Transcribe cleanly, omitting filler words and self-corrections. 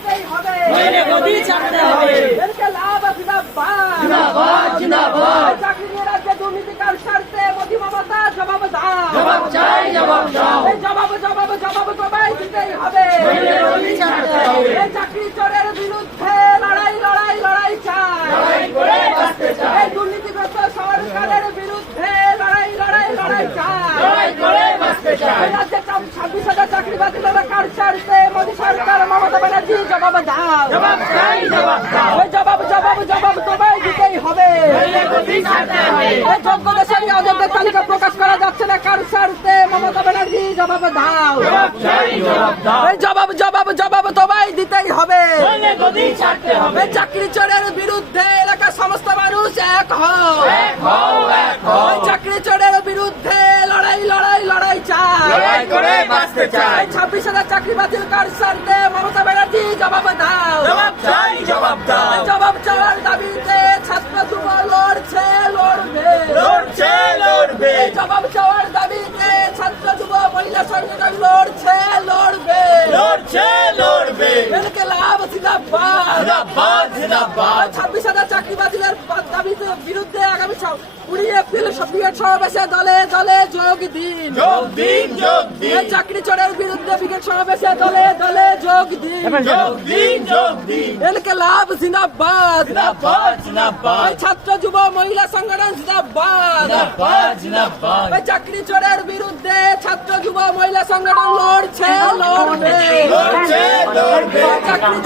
দিতেই হবে, নইলে গদি ছাড়তে হবে। এরকে লাভ জিন্দাবাদ, জিন্দাবাদ জিন্দাবাদ। চাকরি নিয়ে রাজ্যে দুর্নীতিকার স্বার্থে মোদি মমতা জবাব দাও, জবাব চাই জবাব দাও। এই জবাব জবাব জবাব সবাই দিতেই হবে, নইলে গদি ছাড়তে হবে। এই চাকরি চোরের বিরুদ্ধে লড়াই লড়াই লড়াই চাই, লড়াই করে বাঁচতে চাই। এই দুর্নীতিগ্রস্ত সরকারের বিরুদ্ধে লড়াই লড়াই লড়াই চাই, লড়াই করে বাঁচতে চাই। এই রাজ্যে 26,000 চাকরি বাতিলের কার স্বার্থে মোদি সরকার মমতা ব্যানার্জি জবাব দাও, জবাব চাই জবাব দাও। এই জবাব জবাব জবাব সবাই দিতেই হবে, নইলে গদি ছাড়তে হবে। এই যোগ্যদের সঙ্গে অযোগ্যের তালিকা প্রকাশ করা যাচ্ছে না কার স্বার্থে মমতা ব্যানার্জি জবাব দাও, জবাব চাই জবাব দাও। এই জবাব জবাব জবাব সবাই দিতেই হবে, নইলে গদি ছাড়তে হবে। এই চাকরি চোরের বিরুদ্ধে এলাকার সমস্ত মানুষ এক হও, এক হও এক হও। এই চাকরি চোরের বিরুদ্ধে লড়াই লড়াই লড়াই চাই, লড়াই করে বাঁচতে চাই। 26,000 চাকরি বাতিল কার স্বার্থে মমতা ব্যানার্জি জবাব দাও, জবাব চাই জবাব দাও। জবাব চাওয়ার দাবিতে ছাত্র যুব লড়ছে লড়বে, লড়ছে লড়বে। জবাব চাওয়ার দাবিতে ছাত্র যুব মহিলা সংগঠন লড়ছে লড়বে, লড়ছে লড়বে। এরকে লাভ জিন্দাবাদ, জিন্দাবাদ জিন্দাবাদ। 26,000 চাকরি বাতিলের দাবিতে বিরুদ্ধে আগামী 20 এপ্রিল ব্রিগেড সমাবেশে দলে দলে যোগ দিন, যোগ দিন যোগ দিন। এই চাকরি চোরের বিরুদ্ধে ব্রিগেড সমাবেশে দলে দলে যোগ দিন, যোগ দিন যোগ দিন। এরকে লাভ জিন্দাবাদ, জিন্দাবাদ জিন্দাবাদ। এই ছাত্র যুব মহিলা সংগঠন জিন্দাবাদ, জিন্দাবাদ জিন্দাবাদ। এই চাকরি চোরের বিরুদ্ধে ছাত্র যুব মহিলা সংগঠন লড়ছে লড়বে, লড়ছে লড়বে। চাকরি